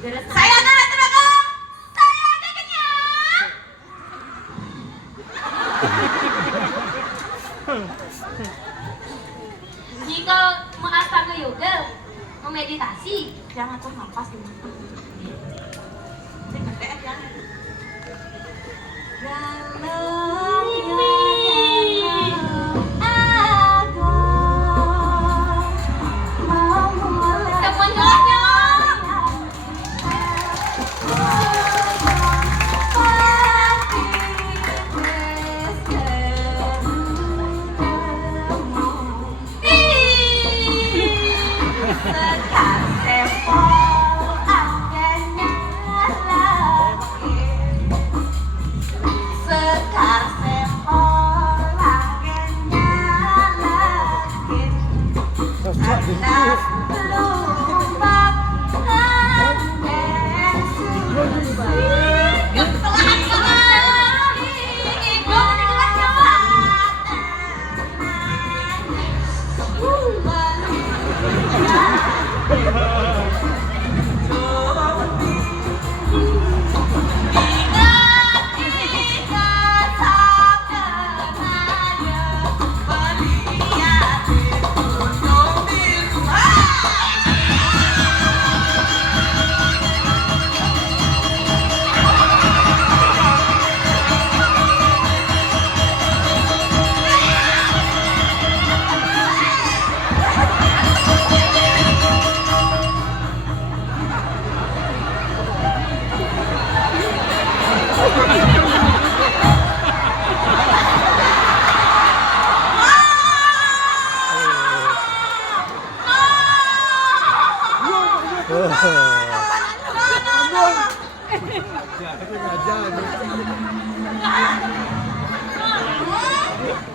Saya anak tenaga. Saya ada kenyang. Jika mengastaga yoga, memeditasi, jangan tuh nafas dulu.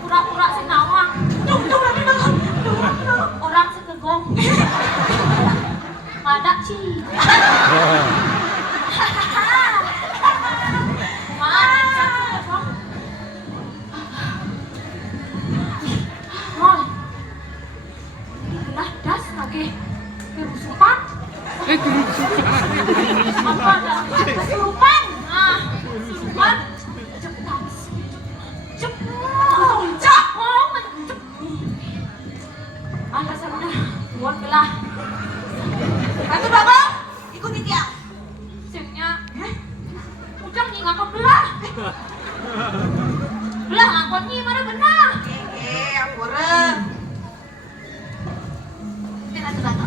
Pura-pura si nawang. Orang sekegong. Ada sih. Apa ada kesurupan? Nah, kesurupan cepat. Cepat. Oh, mencep. Anda sana buat belah. Atuh babang, ikuti dia. Simnya, udah nih ngakak belah. Belah ngakaknya mana benar? Ampura. Tidak ada.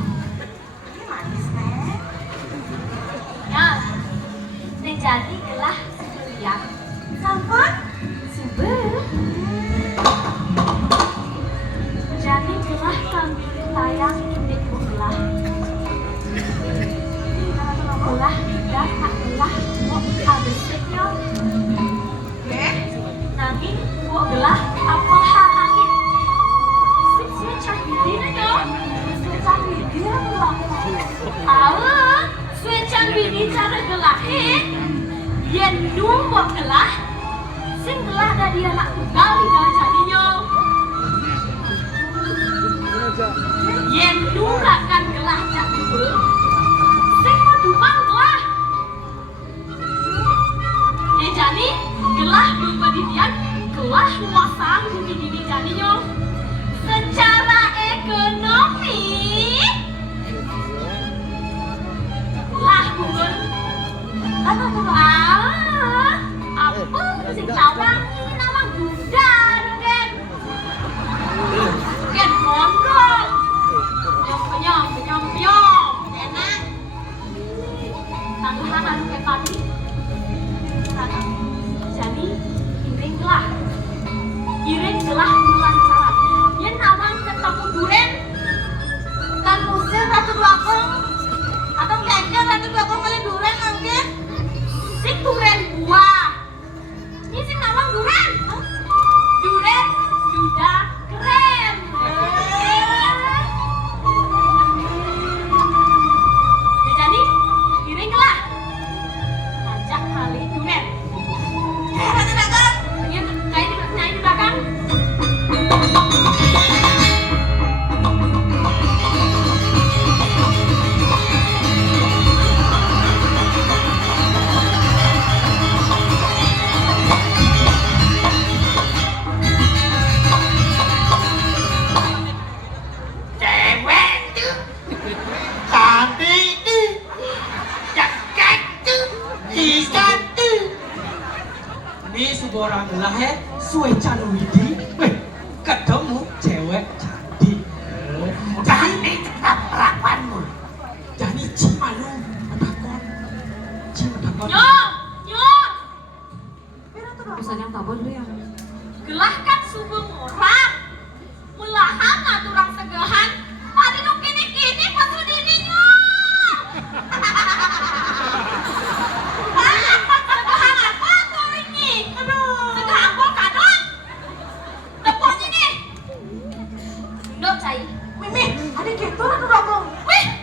cai. Mimi, ada gitu lah tuh bang.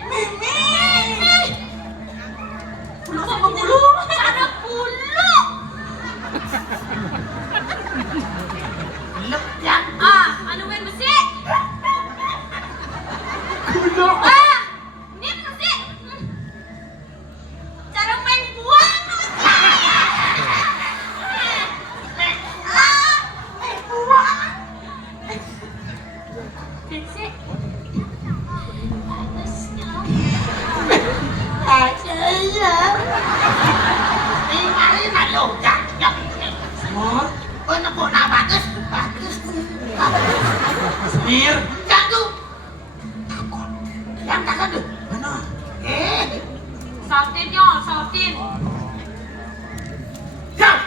Mimi. Bulu sama bulu, ada bulu. Belum ya? Anu main besi. Bulu. Ini besi. Cara main buang. Main buang. Besi. Mir, Jatuh. yang takkan tuh. Mana? Sautin yo, sautin. Jam.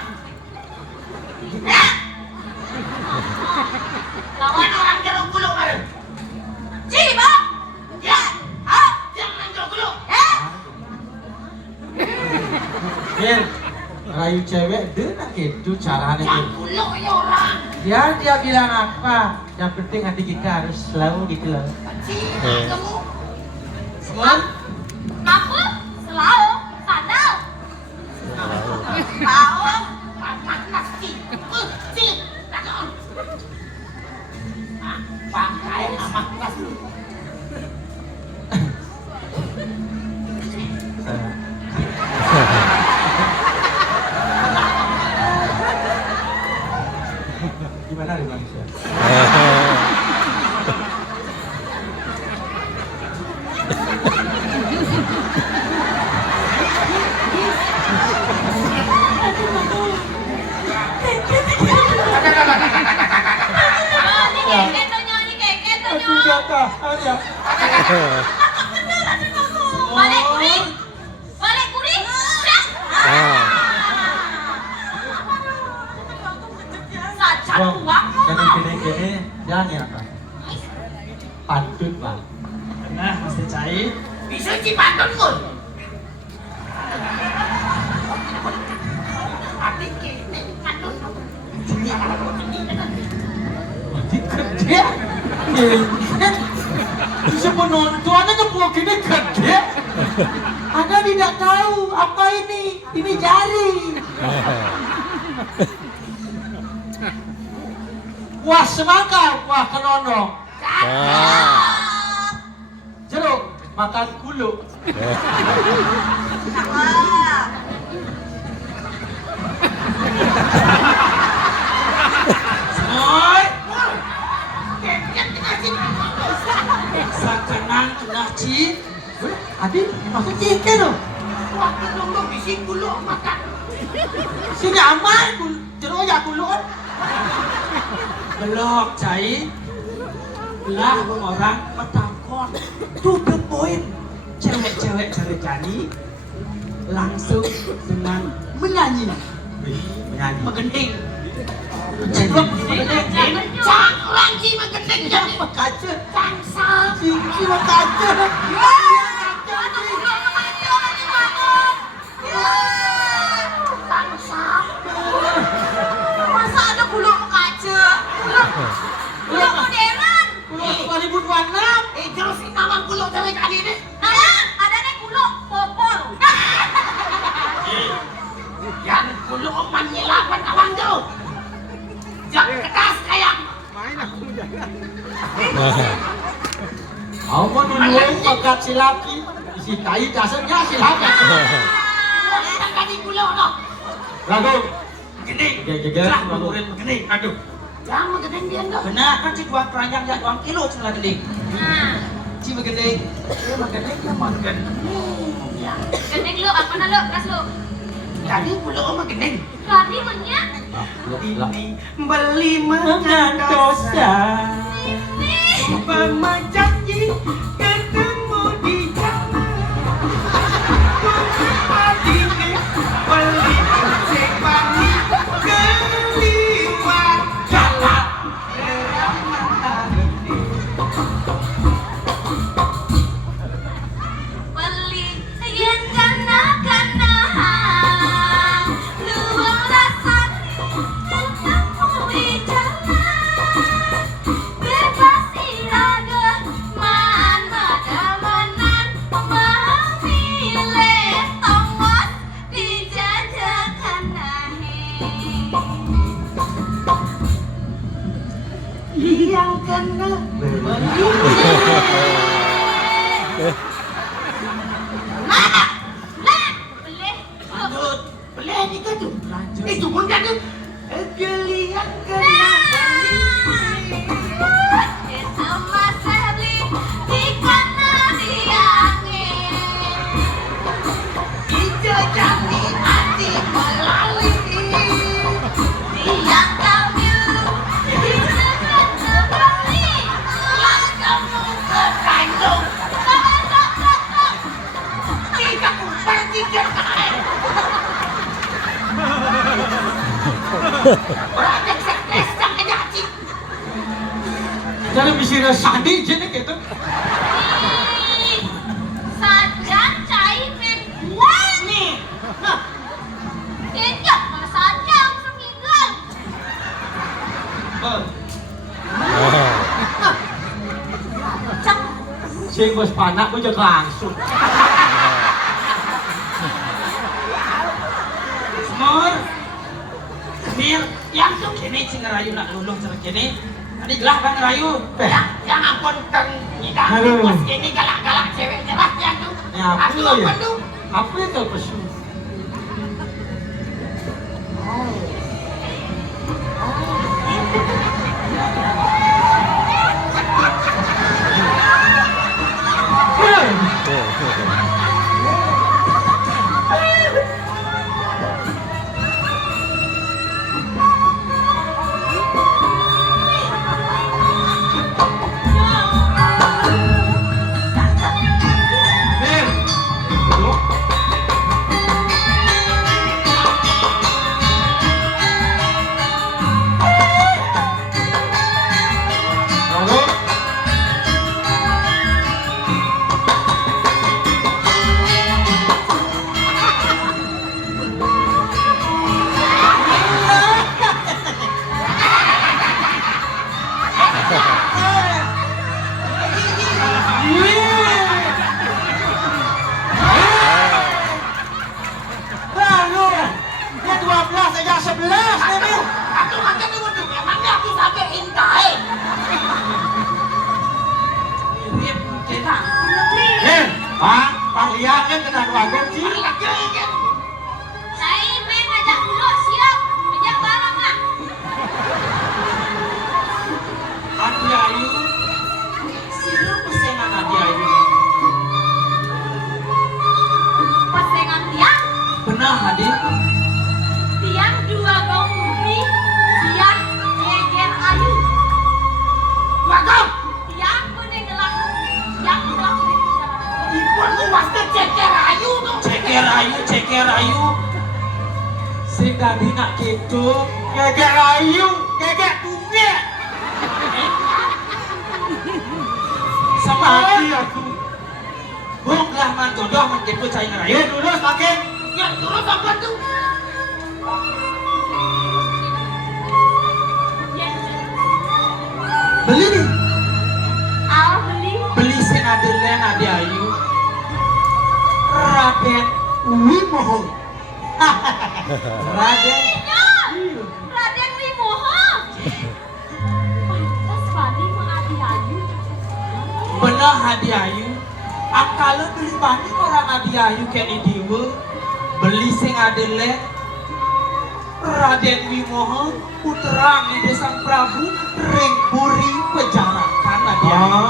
Lawan Orang jeruk gulung ada. Cili, Bang. Ya. Ah, Jangan jeruk gulung. Mir, rayu cewek dengan itu caranya. Yang gulung ya orang. Dia bilang apa? Yang penting hati kita harus selalu gitu loh. Kamu. Semua? aku selalu sandal. Tahu. Paman nasi. Cik. Takkan. Pakai amat nasi. Gimana nih manusia? Aku gak tahan ya. Balik kuring. Balik kuring. Sacat Bang, uang. yang gini-gini jangan ya apa? Pantun bang. Nah, mesti cair. Bisa cipatun pun. Adik ini pantun. Gede, gede. Bisa penonton aja buat gini gede. Anda tidak tahu apa ini. Ini jari. Wah semangka, wah kenono. Jeruk, makan kulu. Oi. Keket kasih. Sakanang naci. Adi, maksud ciken loh. Waktu nunggu bisi gulung makan. Sini aman, jeruk ya kulu. Belok cair. Belah orang petakon. To the point. Cewek-cewek cari jadi langsung dengan menyanyi. Menyanyi. Megending. Jeruk, Cang orang si megending jadi makaca. bangsa. Cici makaca. Bangsa. Masa ada bulu kaca? Bulu modern. Kulu 2026. Terus nama gulung cewek kali ini. Ada nih bulu popol. Yang gulung menyilapan kawan jauh. Yang keras kayak Aku mau nungguin pekat si laki. Si tai dasarnya si laki. yang tadi gulung no. Lagu. Gede. Geger. Lah murid begini. Aduh. Jangan megending dia enggak. Benar kan si 2 keranjang ya 2 kilo cina gending. Nah, Si megending. Dia megending dia makan. Ya. gendeng lu, apa na lu? Gas lu. Jadi gulung megending. Lari menyak. Ini beli mengantosa. Umpama janji ketemu di jalan. Beli sepani keliwat jalan. Beli yen kana luang rasane ketemu di jalan. Yang kena beli. Mana? Lah, boleh. Lanjut. Boleh ni kan tu? Lanjut. Itu pun kan tu. Geli yang kena beli. Sama Sally di kanan di angin. Hijau cantik hati melalui. Yang kami dijaga seperti Langkahmu ke kandung. Tidak seperti kekal. Berada stres tak kejati. Jangan bisira sandi je ni gitu. saja cai menguat. Ni. Nah. Kejap malah saja aku meninggal. Cak. Sing bos panak pun jaga langsung. Mor. Mir, yang tu kini cing rayu nak lulung cara kini. Tadi gelah bang rayu. Yang ampun kang ngidang. Aduh. Bos kini galak-galak cewek jelas yang tu. Ya apa Aku ya? apa tu? Apa itu pesu? Aku makan dulu tu. Memangnya aku sampai intai. Ini kita. Pak lihat kan kena wagon sih. Lagi kan. Saya main ajak dulu siap. Ajak barang lah. Adi Ayu. Sini pesanan Adi Ayu. Pasangan tiang. Benar Adi. Tiang dua gaung putri. Tiang geger ayu. Bagong. Tiang kuning gelang. Tiang gelang kuning gelang. Ibuan lu pasti ceker ayu tu. Ceker ayu. Sing tadi nak gitu, gegek ayu, gegek dunia. Mati aku. Bonglah man jodoh man gitu cai ngerayu. Ya dulu makin. Ya terus apa tu? Beli ni. Al beli. Beli sing adelen Adi Ayu. Raden Wimoho. Raden. Raden Wimoho. Pantas Bani mengadi ayu. Benar Adi Ayu. Akala beli bani orang Adi Ayu kini diwe. Beli sing adelen. Raden Wimoho putra di Sang Prabu ring buri pejarakan Adi Ayu.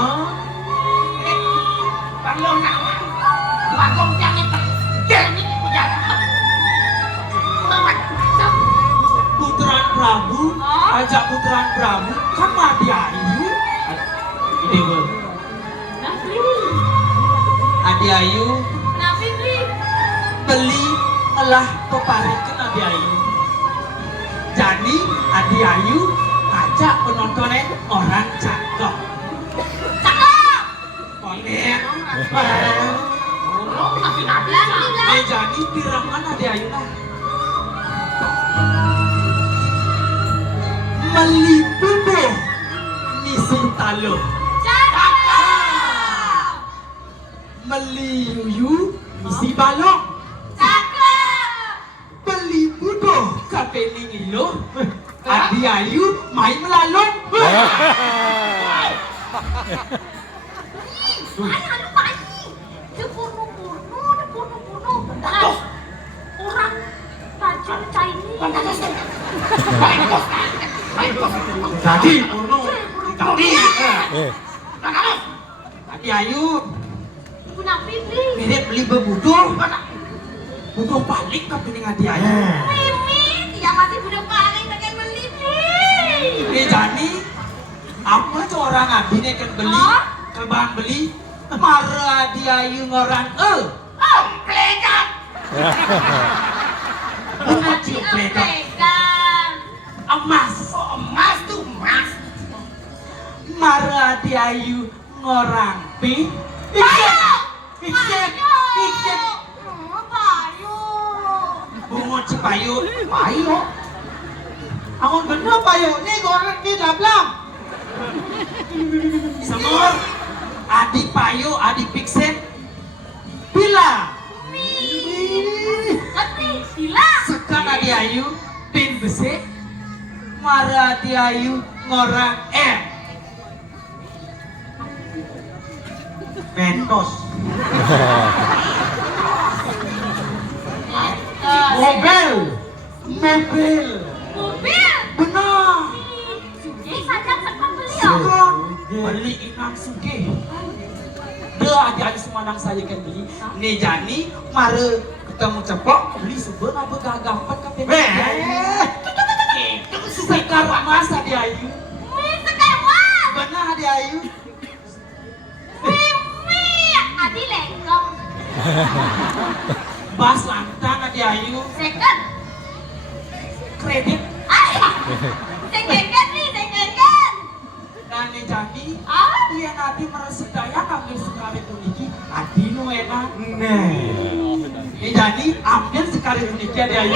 Kalau nak bagong jangan terjadi di penjara. Putraan Prabu, ajak putraan Prabu kan Adi Ayu. Ini gue. Nah beli. Adi Ayu Kenapa beli? beli telah peparikan Adi Ayu. Jadi Adi Ayu ajak penontonnya orang cakep. Cakep. Konek. Lagi. Jadi pirangan Adi Ayu lah. Melipudo misi talo. Cakep. Meliyuyu misi balong. Cakep. Melipudo kapeling ilo. Adi Ayu main melalong. Mana lu Pak Haji? Dibunuh-bunuh. Nah, orang racun Chinese. Jadi bunuh. Tadi. Tadi ayu Punya pipi. mirip beli bebuduh. Butuh balik ke pining hati ayu. Mimi, dia masih budak paling pengen beli nih. Ini jadi apa tuh orang adi nih kan beli, Oh? kerbang beli, marah adi ayu ngorang, plegat. Benar cium plegat. Pegang. Emas, emas tuh emas. Marah adi ayu ngorang pi. Iket. Payu. Bungut si payu. Payo. Angon bener payo. Ini goreng di dablang. Semur. Adi payu, adi piksen. Bila. Tapi sila. Sekan adi ayu, pin besi. Marah adi ayu ngorang Mentos. Eh, Mobil. Mobil. mobil. Benar. Jadi saja sekarang beli ya. Sekan beli inang suge. Dia adik-adik semanang saya kan beli. Nih jani, mare ketemu cepok beli sebenarnya begagapan ke penjara. Sekarang masa di ayu. Sekarang. Benar di ayu. Mimi, adi lenggong. Bas lantang di ayu. Second. Kredit. Second nih, second. Nani jadi. Ah, Dia nanti meresik daya ambil sekali puniki. Adi nu enak. Nah. Ini jadi ambil sekali puniki di ayu.